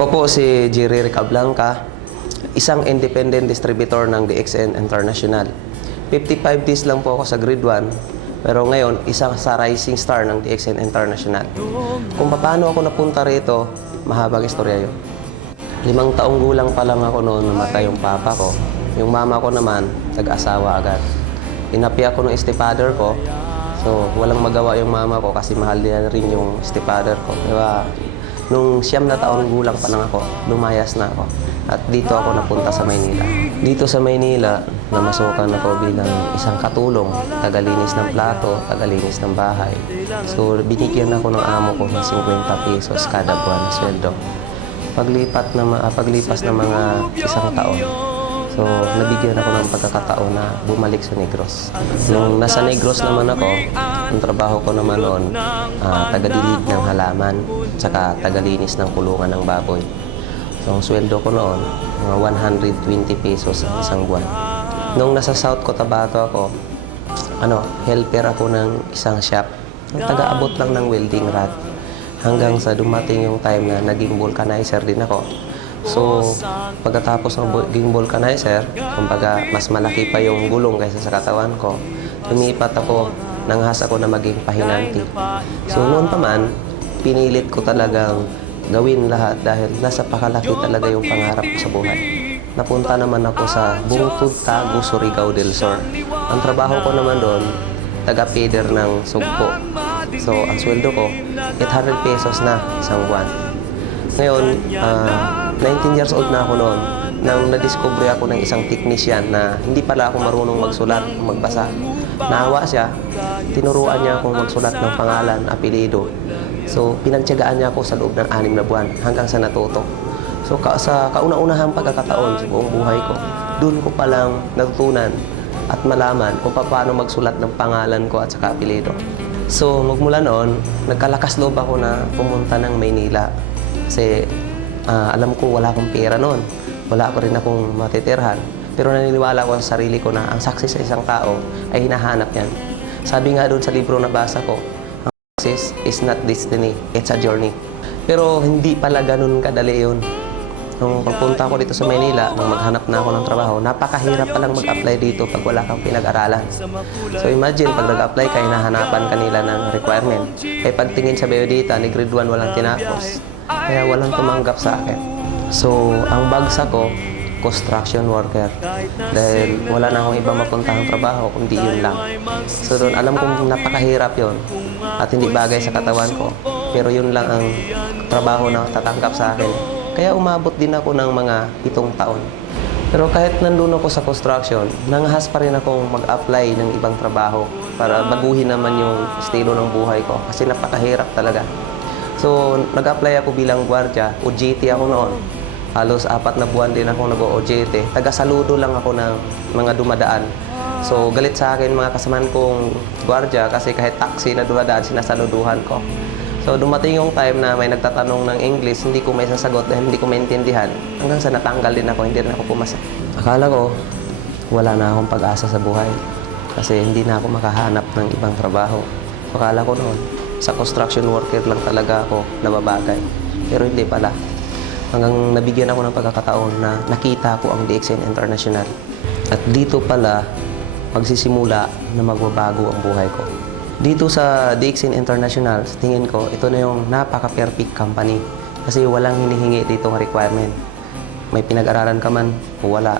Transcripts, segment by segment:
Ako po si Jerry Recablanca, isang independent distributor ng DXN International. 55 days lang po ako sa grade 1, pero ngayon, isang sa rising star ng DXN International. Kung paano ako napunta rito, mahabang istorya yun. 5 taong gulang pa lang ako noon namatay yung papa ko. Yung mama ko naman, nag-asawa agad. Inapi ako ng stepfather ko, so walang magawa yung mama ko kasi mahal niya rin yung stepfather ko. Diba? Nung 9 na taong gulang pa lang ako, lumayas na ako. At dito ako napunta sa Maynila. Dito sa Maynila, namasukan ako bilang isang katulong, tagalinis ng plato, tagalinis ng bahay. So, binigyan ako ng amo ko ng 50 pesos kada buwan na sweldo. Paglipas ng mga isang taon, so nabigyan ako ng pagkakataon na bumalik sa Negros. Nung nasa Negros naman ako, ang trabaho ko naman noon, tagadilig ng halaman, tsaka tagalinis ng kulungan ng baboy. So, ang sweldo ko noon, mga 120 pesos ang isang buwan. Nung nasa South Cotabato ako, helper ako ng isang shop. Taga-abot lang ng welding rod. Hanggang sa dumating yung time na naging vulcanizer din ako. So, pagkatapos ng naging vulcanizer, kumbaga mas malaki pa yung gulong kaysa sa katawan ko, lumipat ako, nanghas ako na maging pahinanti. So, noon pa man, pinilit ko talagang gawin lahat dahil nasa pakalaki talaga yung pangarap ko sa buhay. Napunta naman ako sa Bungtod, Tagus, Surigao del Sur. Ang trabaho ko naman doon, taga-feeder ng sugpo. So, ang sweldo ko, 800 pesos na isang buwan. Ngayon, 19 years old na ako noon nang nadiscover ako ng isang technician na hindi pala ako marunong magsulat, magbasa. Naawa siya, tinuruan niya akong magsulat ng pangalan, apelido. So, pinagtiyagaan niya ako sa loob ng 6 na buwan hanggang sa natuto. So, sa kauna-unahang pagkakataon sa buong buhay ko, doon ko palang natutunan at malaman kung paano magsulat ng pangalan ko at saka apelido. So, magmula noon, nagkalakas loob ako na pumunta ng Maynila. Kasi alam ko wala akong pera noon. Wala pa rin akong matitirhan. Pero naniniwala ko sa sarili ko na ang success sa isang tao ay hinahanap yan. Sabi nga doon sa libro na basa ko, ang success is not destiny, it's a journey. Pero hindi pala ganun kadali yun. Nung pagpunta ko dito sa Maynila, nung maghanap na ako ng trabaho, napakahirap palang mag-apply dito pag wala kang pinag-aralan. So imagine, pag nag-apply ka, hinahanapan kanila ng requirement. Eh pagtingin sa biodata, ni grade 1 walang tinapos. Kaya walang tumanggap sa akin. So, ang bagsak ko, construction worker. Dahil wala na akong ibang mapuntahang trabaho, kundi yun lang. So doon, alam kong napakahirap yun at hindi bagay sa katawan ko. Pero yun lang ang trabaho na tatanggap sa akin. Kaya umabot din ako ng mga 7 taon. Pero kahit nandun ako sa construction, nanghas pa rin akong mag-apply ng ibang trabaho para baguhin naman yung estilo ng buhay ko kasi napakahirap talaga. So, nag-apply ako bilang gwardiya, OJT ako noon. Halos 4 na buwan din ako nag-OJT. Taga-saludo lang ako ng mga dumadaan. So, galit sa akin mga kasamaan kong gwardiya kasi kahit taxi na dumadaan, sinasaluduhan ko. So, dumating yung time na may nagtatanong ng English, hindi ko may sasagot dahil hindi ko maintindihan. Hanggang sa natanggal din ako, hindi rin ako pumasa. Akala ko, wala na akong pag-asa sa buhay kasi hindi na ako makahanap ng ibang trabaho. So, akala ko noon, sa construction worker lang talaga ako nababagay. Pero hindi pala. Hanggang nabigyan ako ng pagkakataon na nakita ko ang DXN International. At dito pala, magsisimula na magbabago ang buhay ko. Dito sa DXN International, sa tingin ko, ito na yung napaka-perfect company. Kasi walang hinihingi dito ng requirement. May pinag-aralan ka man o wala.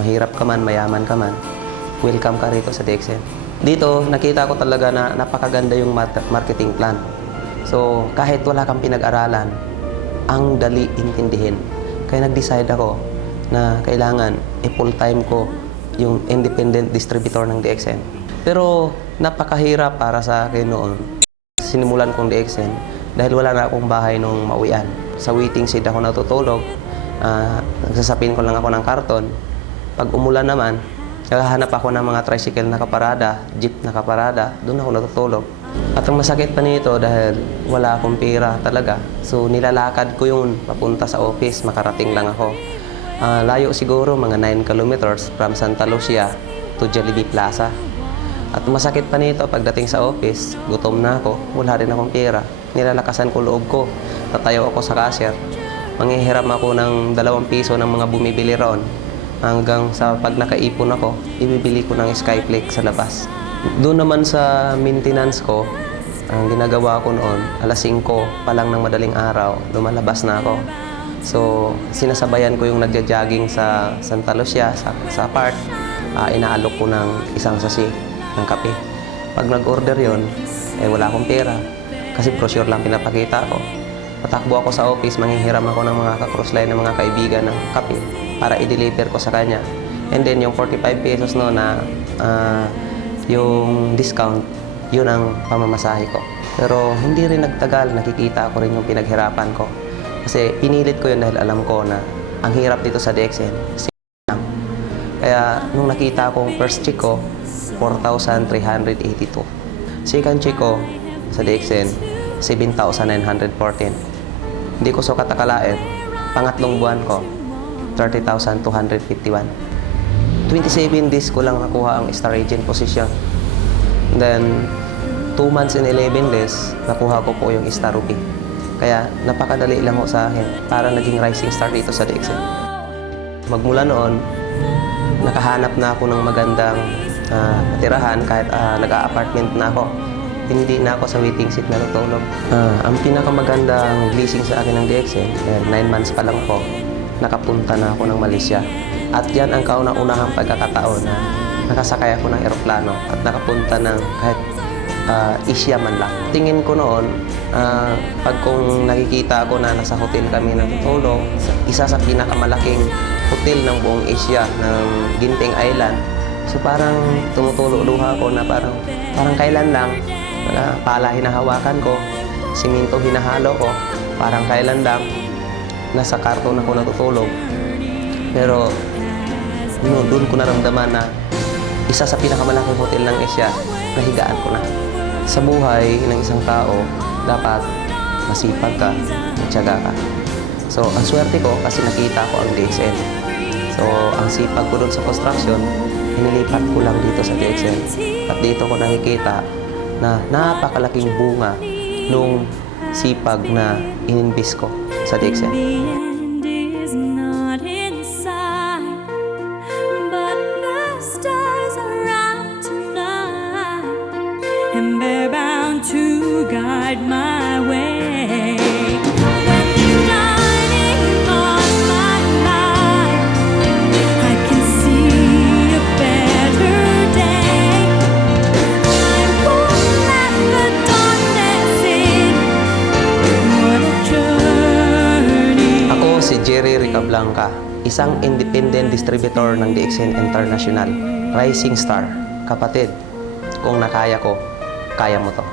Mahirap ka man, mayaman ka man. Welcome ka rito sa DXN. Dito, nakita ko talaga na napakaganda yung marketing plan. So, kahit wala kang pinag-aralan, ang dali intindihin. Kaya nag-decide ako na kailangan i-full-time ko yung independent distributor ng DXN. Pero napakahirap para sa akin noon. Sinimulan kong DXN dahil wala na akong bahay nung mauwian. Sa waiting shed ako natutulog. Nagsasapin ko lang ako ng karton. Pag umulan naman, naghahanap ako ng mga tricycle na kaparada, jeep na kaparada. Doon ako natutulog. At ang masakit pa nito dahil wala akong pera talaga. So nilalakad ko yun papunta sa office, makarating lang ako. Layo siguro, mga 9 kilometers from Santa Lucia to Jollibee Plaza. At masakit pa nito pagdating sa office, gutom na ako, wala rin akong pera. Nilalakasan ko loob ko, tatayo ako sa cashier. Manghihiram ako ng 2 piso ng mga bumibili roon. Hanggang sa pag nakaipon ako, ibibili ko ng Skyflake sa labas. Doon naman sa maintenance ko, ang ginagawa ko noon, alas 5 pa lang ng madaling araw, lumalabas na ako. So, sinasabayan ko yung nagja-jogging sa Santa Lucia, sa park. Inaalok ko ng isang sasi ng kape. Pag nag-order yon, wala akong pera. Kasi brochure lang pinapakita ko. Patakbo ako sa office, manghihiram ako ng mga ka-crossline ng mga kaibigan ng kape para i-deliver ko sa kanya. And then, yung 45 pesos no na yung discount, yun ang pamamasahe ko. Pero hindi rin nagtagal, nakikita ko rin yung pinaghirapan ko. Kasi pinilit ko yun dahil alam ko na ang hirap dito sa DXN. Kaya nung nakita kong first check ko, 4,382. Second check ko sa DXN, 7,914. Hindi ko sukat akalain. Pangatlong buwan ko, 30,251. 27 days ko lang nakuha ang star agent position. Then, 2 months and 11 days, nakuha ko po yung star rookie. Kaya, napakadali lang ho sa akin para naging rising star dito sa DXN. Magmula noon, nakahanap na ako ng magandang patirahan kahit nag-a-apartment na ako. Hindi na ako sa waiting seat na natulog. Ang pinakamagandang blessing sa akin ng DXN, 9 months pa lang po, nakapunta na ako ng Malaysia. At yan ang kauna-unahang pagkakataon na nakasakay ako ng eroplano at nakapunta ng kahit Asia man lang. Tingin ko noon, pag kung nakikita ako na nasa hotel kami natutulog, isa sa pinakamalaking hotel ng buong Asia, ng Ginting Island. So parang tumutulo luha ko na parang kailan lang, pala hinahawakan ko, siminto hinahalo ko, parang kailan lang, nasa karton ako natutulog. Pero doon ko naramdaman na isa sa pinakamalaking hotel ng Asia, nahigaan ko na. Sa buhay ng isang tao, dapat masipag ka, matyaga ka. So, ang swerte ko kasi nakita ko ang DXN. So, ang sipag ko doon sa construction, inilipat ko lang dito sa DXN. At dito ko nakikita na napakalaking bunga nung sipag na ininvest ko sa DXN. And they're bound to guide my way. When the shining on my life, I can see a better day. I won't let the darkness in. What a journey. Ako si Jerry Ricablanca, isang independent distributor ng DXN International, Rising Star. Kapatid, kung nakaya ko, kaya mo to.